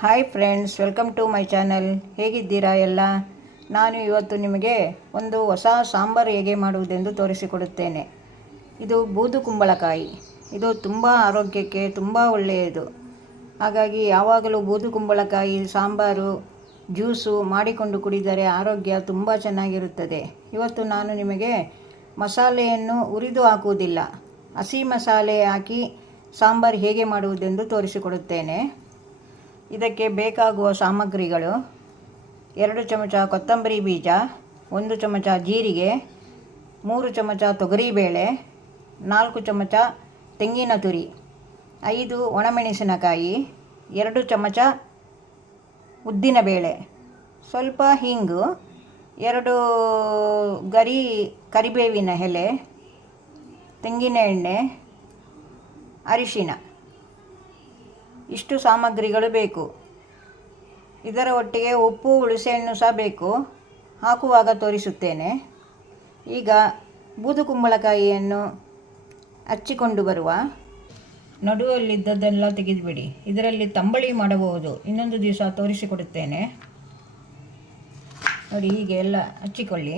Hi friends, welcome to my channel. ಹೇಗಿದ್ದೀರಾ ಎಲ್ಲ? ನಾನು ಇವತ್ತು ನಿಮಗೆ ಒಂದು ಹೊಸ ಸಾಂಬಾರು ಹೇಗೆ ಮಾಡುವುದೆಂದು ತೋರಿಸಿಕೊಡುತ್ತೇನೆ. ಇದು ಬೂದು ಕುಂಬಳಕಾಯಿ. ಇದು ತುಂಬ ಆರೋಗ್ಯಕ್ಕೆ ತುಂಬ ಒಳ್ಳೆಯದು. ಹಾಗಾಗಿ ಯಾವಾಗಲೂ ಬೂದು ಕುಂಬಳಕಾಯಿ ಸಾಂಬಾರು, ಜ್ಯೂಸು ಮಾಡಿಕೊಂಡು ಕುಡಿದರೆ ಆರೋಗ್ಯ ತುಂಬ ಚೆನ್ನಾಗಿರುತ್ತದೆ. ಇವತ್ತು ನಾನು ನಿಮಗೆ ಮಸಾಲೆಯನ್ನು ಹುರಿದು ಹಾಕುವುದಿಲ್ಲ, ಹಸಿ ಮಸಾಲೆ ಹಾಕಿ ಸಾಂಬಾರು ಹೇಗೆ ಮಾಡುವುದೆಂದು ತೋರಿಸಿಕೊಡುತ್ತೇನೆ. ಇದಕ್ಕೆ ಬೇಕಾಗುವ ಸಾಮಗ್ರಿಗಳು: 2 ಚಮಚ ಕೊತ್ತಂಬರಿ ಬೀಜ, 1 ಚಮಚ ಜೀರಿಗೆ, 3 ಚಮಚ ತೊಗರಿಬೇಳೆ, 4 ಚಮಚ ತೆಂಗಿನ ತುರಿ, 5 ಒಣಮೆಣಸಿನಕಾಯಿ, 2 ಚಮಚ ಉದ್ದಿನಬೇಳೆ, ಸ್ವಲ್ಪ ಹಿಂಗು, 2 ಗರಿ ಕರಿಬೇವಿನ ಎಲೆ, ತೆಂಗಿನ ಎಣ್ಣೆ, ಅರಿಶಿನ. ಇಷ್ಟು ಸಾಮಗ್ರಿಗಳು ಬೇಕು. ಇದರ ಒಟ್ಟಿಗೆ ಉಪ್ಪು, ಹುಣಸೆಹಣ್ಣು ಸಹ ಬೇಕು. ಹಾಕುವಾಗ ತೋರಿಸುತ್ತೇನೆ. ಈಗ ಬೂದು ಕುಂಬಳಕಾಯಿಯನ್ನು ಹಚ್ಚಿಕೊಂಡು ಬರುವ. ನಡುವಲ್ಲಿದ್ದದ್ದೆಲ್ಲ ತೆಗೆದುಬಿಡಿ. ಇದರಲ್ಲಿ ತಂಬಳಿ ಮಾಡಬಹುದು, ಇನ್ನೊಂದು ದಿವಸ ತೋರಿಸಿಕೊಡುತ್ತೇನೆ. ನೋಡಿ, ಹೀಗೆ ಎಲ್ಲ ಹಚ್ಚಿಕೊಳ್ಳಿ.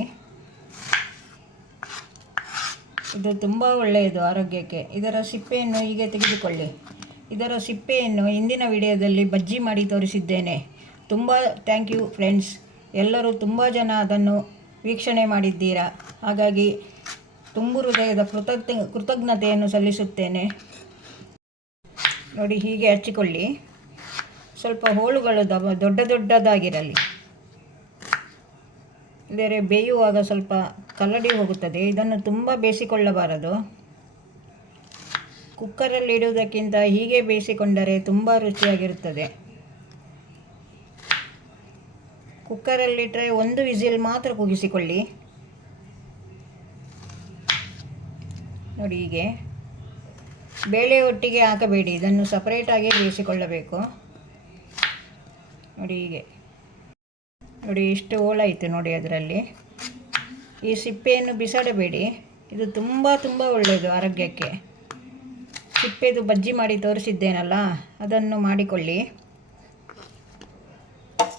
ಇದು ತುಂಬ ಒಳ್ಳೆಯದು ಆರೋಗ್ಯಕ್ಕೆ. ಇದರ ಸಿಪ್ಪೆಯನ್ನು ಹೀಗೆ ತೆಗೆದುಕೊಳ್ಳಿ. ಇದರ ಸಿಪ್ಪೆಯನ್ನು ಹಿಂದಿನ ವಿಡಿಯೋದಲ್ಲಿ ಬಜ್ಜಿ ಮಾಡಿ ತೋರಿಸಿದ್ದೇನೆ. ತುಂಬ ಥ್ಯಾಂಕ್ ಯು ಫ್ರೆಂಡ್ಸ್. ಎಲ್ಲರೂ ತುಂಬ ಜನ ಅದನ್ನು ವೀಕ್ಷಣೆ ಮಾಡಿದ್ದೀರಾ. ಹಾಗಾಗಿ ತುಂಬ ಹೃದಯದ ಕೃತಜ್ಞತೆಯನ್ನು ಸಲ್ಲಿಸುತ್ತೇನೆ. ನೋಡಿ, ಹೀಗೆ ಹಚ್ಚಿಕೊಳ್ಳಿ. ಸ್ವಲ್ಪ ಹೋಳುಗಳು ದೊಡ್ಡದಾಗಿರಲಿ, ಇಲ್ಲರೆ ಬೇಯುವಾಗ ಸ್ವಲ್ಪ ಕಲ್ಲಡಿ ಹೋಗುತ್ತದೆ. ಇದನ್ನು ತುಂಬ ಬೇಯಿಸಿಕೊಳ್ಳಬಾರದು. ಕುಕ್ಕರಲ್ಲಿ ಇಡುವುದಕ್ಕಿಂತ ಹೀಗೆ ಬೇಯಿಸಿಕೊಂಡರೆ ತುಂಬ ರುಚಿಯಾಗಿರುತ್ತದೆ. ಕುಕ್ಕರಲ್ಲಿಟ್ಟರೆ 1 ವಿಸಿಲ್ ಮಾತ್ರ ಕೂಗಿಸಿಕೊಳ್ಳಿ. ನೋಡಿ, ಹೀಗೆ ಬೇಳೆ ಒಟ್ಟಿಗೆ ಹಾಕಬೇಡಿ, ಇದನ್ನು ಸಪರೇಟಾಗಿ ಬೇಯಿಸಿಕೊಳ್ಳಬೇಕು. ನೋಡಿ, ಹೀಗೆ ನೋಡಿ, ಇಷ್ಟು ಹೋಳಾಯಿತು ನೋಡಿ. ಅದರಲ್ಲಿ ಈ ಸಿಪ್ಪೆಯನ್ನು ಬಿಸಾಡಬೇಡಿ. ಇದು ತುಂಬ ಒಳ್ಳೆಯದು ಆರೋಗ್ಯಕ್ಕೆ. ಸಿಪ್ಪೆದು ಬಜ್ಜಿ ಮಾಡಿ ತೋರಿಸಿದ್ದೇನಲ್ಲ, ಅದನ್ನು ಮಾಡಿಕೊಳ್ಳಿ.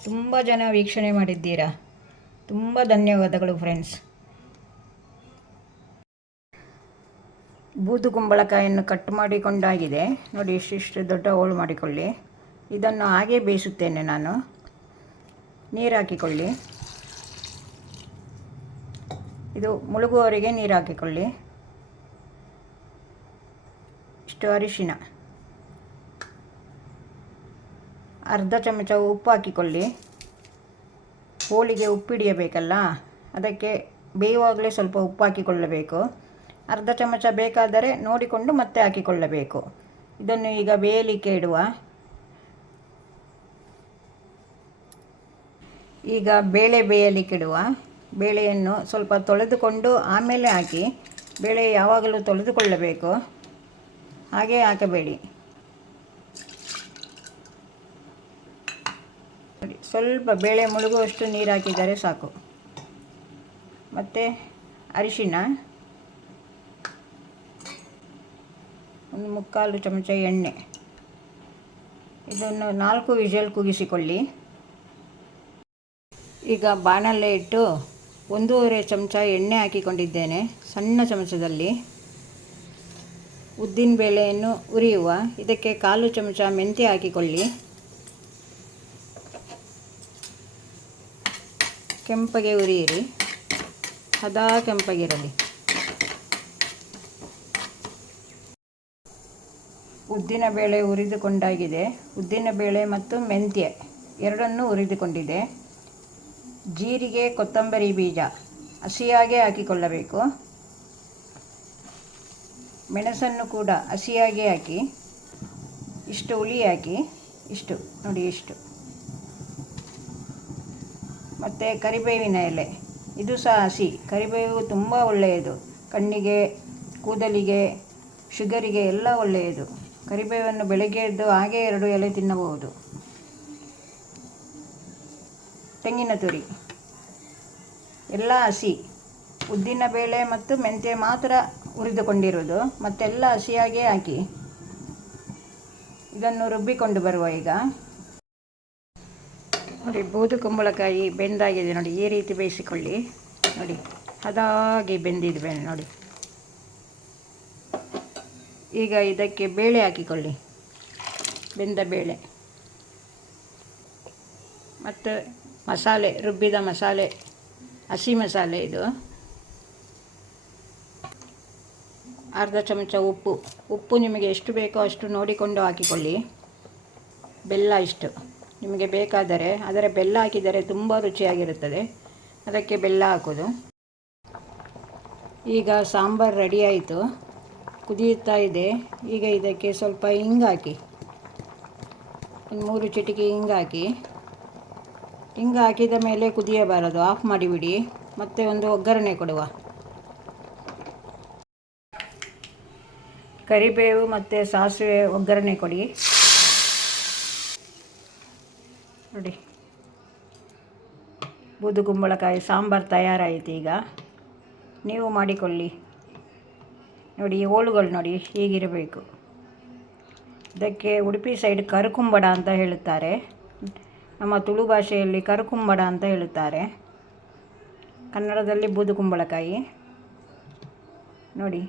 ತುಂಬ ಜನ ವೀಕ್ಷಣೆ ಮಾಡಿದ್ದೀರಾ. ತುಂಬ ಧನ್ಯವಾದಗಳು ಫ್ರೆಂಡ್ಸ್. ಬೂದು ಕುಂಬಳಕಾಯಿಯನ್ನು ಕಟ್ ಮಾಡಿಕೊಂಡಾಗಿದೆ. ನೋಡಿ, ಇಷ್ಟಿಷ್ಟು ದೊಡ್ಡ ಹೋಳು ಮಾಡಿಕೊಳ್ಳಿ. ಇದನ್ನು ಹಾಗೆ ಬೇಯಿಸುತ್ತೇನೆ ನಾನು. ನೀರು ಹಾಕಿಕೊಳ್ಳಿ. ಇದು ಮುಳುಗುವವರೆಗೆ ನೀರು ಹಾಕಿಕೊಳ್ಳಿ. ಇಷ್ಟು ಅರಿಶಿನ, ಅರ್ಧ ಚಮಚ ಉಪ್ಪು ಹಾಕಿಕೊಳ್ಳಿ. ಹೋಳಿಗೆ ಉಪ್ಪು ಹಿಡಿಯಬೇಕಲ್ಲ, ಅದಕ್ಕೆ ಬೇಯುವಾಗಲೇ ಸ್ವಲ್ಪ ಉಪ್ಪು ಹಾಕಿಕೊಳ್ಳಬೇಕು. ಅರ್ಧ ಚಮಚ ಬೇಕಾದರೆ ನೋಡಿಕೊಂಡು ಮತ್ತೆ ಹಾಕಿಕೊಳ್ಳಬೇಕು. ಇದನ್ನು ಈಗ ಬೇಯಲಿಕ್ಕೆ ಇಡುವ. ಈಗ ಬೇಳೆ ಬೇಯಲಿಕ್ಕಿಡುವ. ಬೇಳೆಯನ್ನು ಸ್ವಲ್ಪ ತೊಳೆದುಕೊಂಡು ಆಮೇಲೆ ಹಾಕಿ. ಬೇಳೆ ಯಾವಾಗಲೂ ತೊಳೆದುಕೊಳ್ಳಬೇಕು, ಹಾಗೆ ಹಾಕಬೇಡಿ. ಸ್ವಲ್ಪ ಬೇಳೆ ಮುಳುಗುವಷ್ಟು ನೀರು ಹಾಕಿದರೆ ಸಾಕು. ಮತ್ತು ಅರಿಶಿನ, 1/4 ಚಮಚ ಎಣ್ಣೆ. ಇದನ್ನು 4 ವಿಷಲ್ ಕೂಗಿಸಿಕೊಳ್ಳಿ. ಈಗ ಬಾಣಲೆ ಇಟ್ಟು 1.5 ಚಮಚ ಎಣ್ಣೆ ಹಾಕಿಕೊಂಡಿದ್ದೇನೆ, ಸಣ್ಣ ಚಮಚದಲ್ಲಿ. ಉದ್ದಿನ ಬೇಳೆಯನ್ನು ಹುರಿಯುವ. ಇದಕ್ಕೆ 1/4 ಚಮಚ ಮೆಂತ್ಯ ಹಾಕಿಕೊಳ್ಳಿ. ಕೆಂಪಗೆ ಹುರಿಯಿರಿ, ಹದ ಕೆಂಪಗಿರಲಿ. ಉದ್ದಿನ ಬೇಳೆ ಹುರಿದುಕೊಂಡಾಗಿದೆ. ಉದ್ದಿನ ಬೇಳೆ ಮತ್ತು ಮೆಂತ್ಯ ಎರಡನ್ನೂ ಹುರಿದುಕೊಂಡಿದೆ. ಜೀರಿಗೆ, ಕೊತ್ತಂಬರಿ ಬೀಜ ಹಸಿಯಾಗೆ ಹಾಕಿಕೊಳ್ಳಬೇಕು. ಮೆಣಸನ್ನು ಕೂಡ ಹಸಿಯಾಗಿ ಹಾಕಿ. ಇಷ್ಟು ಹುಳಿ ಹಾಕಿ, ಇಷ್ಟು ನೋಡಿ, ಇಷ್ಟು. ಮತ್ತು ಕರಿಬೇವಿನ ಎಲೆ, ಇದು ಸಹ ಹಸಿ. ಕರಿಬೇವು ತುಂಬ ಒಳ್ಳೆಯದು, ಕಣ್ಣಿಗೆ, ಕೂದಲಿಗೆ, ಶುಗರಿಗೆ ಎಲ್ಲ ಒಳ್ಳೆಯದು. ಕರಿಬೇವನ್ನು ಬೆಳಗ್ಗೆ ಎದ್ದು ಹಾಗೆ 2 ಎಲೆ ತಿನ್ನಬಹುದು. ತೆಂಗಿನ ತುರಿ ಎಲ್ಲ ಹಸಿ. ಉದ್ದಿನ ಬೇಳೆ ಮತ್ತು ಮೆಂತ್ಯ ಮಾತ್ರ ಹುರಿದುಕೊಂಡಿರೋದು, ಮತ್ತೆಲ್ಲ ಹಸಿಯಾಗೇ ಹಾಕಿ. ಇದನ್ನು ರುಬ್ಬಿಕೊಂಡು ಬರುವ ಈಗ. ನೋಡಿ ಬೂದು ಕುಂಬಳಕಾಯಿ ಬೆಂದಾಗಿದೆ ನೋಡಿ, ಈ ರೀತಿ ಬೇಯಿಸಿಕೊಳ್ಳಿ. ನೋಡಿ ಅದಾಗಿ ಬೆಂದಿದೆ ನೋಡಿ. ಈಗ ಇದಕ್ಕೆ ಬೇಳೆ ಹಾಕಿಕೊಳ್ಳಿ, ಬೆಂದ ಬೇಳೆ ಮತ್ತು ಮಸಾಲೆ, ರುಬ್ಬಿದ ಮಸಾಲೆ, ಹಸಿ ಮಸಾಲೆ ಇದು. ಅರ್ಧ ಚಮಚ ಉಪ್ಪು ನಿಮಗೆ ಎಷ್ಟು ಬೇಕೋ ಅಷ್ಟು ನೋಡಿಕೊಂಡು ಹಾಕಿಕೊಳ್ಳಿ. ಬೆಲ್ಲ ಇಷ್ಟು ನಿಮಗೆ ಬೇಕಾದರೆ, ಆದರೆ ಬೆಲ್ಲ ಹಾಕಿದರೆ ತುಂಬ ರುಚಿಯಾಗಿರುತ್ತದೆ, ಅದಕ್ಕೆ ಬೆಲ್ಲ ಹಾಕೋದು. ಈಗ ಸಾಂಬಾರು ರೆಡಿ ಆಯಿತು, ಕುದಿಯುತ್ತಾ ಇದೆ. ಈಗ ಇದಕ್ಕೆ ಸ್ವಲ್ಪ ಹಿಂಗಾಕಿ, ಒಂದು 3 ಚಿಟಿಕೆ ಹಿಂಗಾಕಿ. ಹಿಂಗೆ ಹಾಕಿದ ಮೇಲೆ ಕುದಿಯಬಾರದು, ಆಫ್ ಮಾಡಿಬಿಡಿ. ಮತ್ತೆ ಒಂದು ಒಗ್ಗರಣೆ ಕೊಡುವ. ಕರಿಬೇವು ಮತ್ತು ಸಾಸಿವೆ ಒಗ್ಗರಣೆ ಕೊಡಿ. ನೋಡಿ ಬೂದು ಕುಂಬಳಕಾಯಿ ಸಾಂಬಾರು ತಯಾರಾಯಿತು. ಈಗ ನೀವು ಮಾಡಿಕೊಳ್ಳಿ. ನೋಡಿ ಹೋಳುಗಳು ನೋಡಿ ಹೀಗಿರಬೇಕು. ಇದಕ್ಕೆ ಉಡುಪಿ ಸೈಡ್ ಕರುಕುಂಬಡ ಅಂತ ಹೇಳುತ್ತಾರೆ, ನಮ್ಮ ತುಳು ಭಾಷೆಯಲ್ಲಿ ಕರುಕುಂಬಡ ಅಂತ ಹೇಳುತ್ತಾರೆ, ಕನ್ನಡದಲ್ಲಿ ಬೂದು ಕುಂಬಳಕಾಯಿ. ನೋಡಿ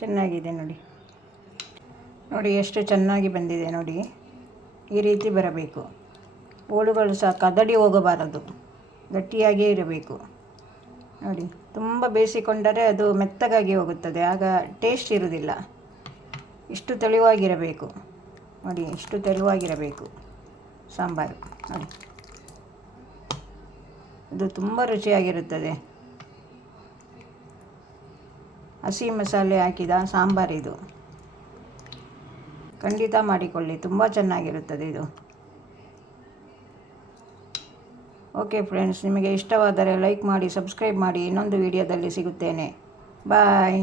ಚೆನ್ನಾಗಿದೆ ನೋಡಿ, ನೋಡಿ ಎಷ್ಟು ಚೆನ್ನಾಗಿ ಬಂದಿದೆ ನೋಡಿ. ಈ ರೀತಿ ಬರಬೇಕು. ಹೋಳುಗಳು ಸಹ ಕದಡಿ ಹೋಗಬಾರದು, ಗಟ್ಟಿಯಾಗೇ ಇರಬೇಕು. ನೋಡಿ ತುಂಬ ಬೇಯಿಸಿಕೊಂಡರೆ ಅದು ಮೆತ್ತಗಾಗಿ ಹೋಗುತ್ತದೆ, ಆಗ ಟೇಸ್ಟ್ ಇರುವುದಿಲ್ಲ. ಇಷ್ಟು ತೆಳುವಾಗಿರಬೇಕು ನೋಡಿ, ಇಷ್ಟು ತೆಳುವಾಗಿರಬೇಕು ಸಾಂಬಾರು. ನೋಡಿ ಇದು ತುಂಬ ರುಚಿಯಾಗಿರುತ್ತದೆ. ಹಸಿ ಮಸಾಲೆ ಹಾಕಿದ ಸಾಂಬಾರಿದು, ಖಂಡಿತ ಮಾಡಿಕೊಳ್ಳಿ, ತುಂಬ ಚೆನ್ನಾಗಿರುತ್ತದೆ ಇದು. ಓಕೆ ಫ್ರೆಂಡ್ಸ್, ನಿಮಗೆ ಇಷ್ಟವಾದರೆ ಲೈಕ್ ಮಾಡಿ, ಸಬ್ಸ್ಕ್ರೈಬ್ ಮಾಡಿ. ಇನ್ನೊಂದು ವಿಡಿಯೋದಲ್ಲಿ ಸಿಗುತ್ತೇನೆ. ಬಾಯ್.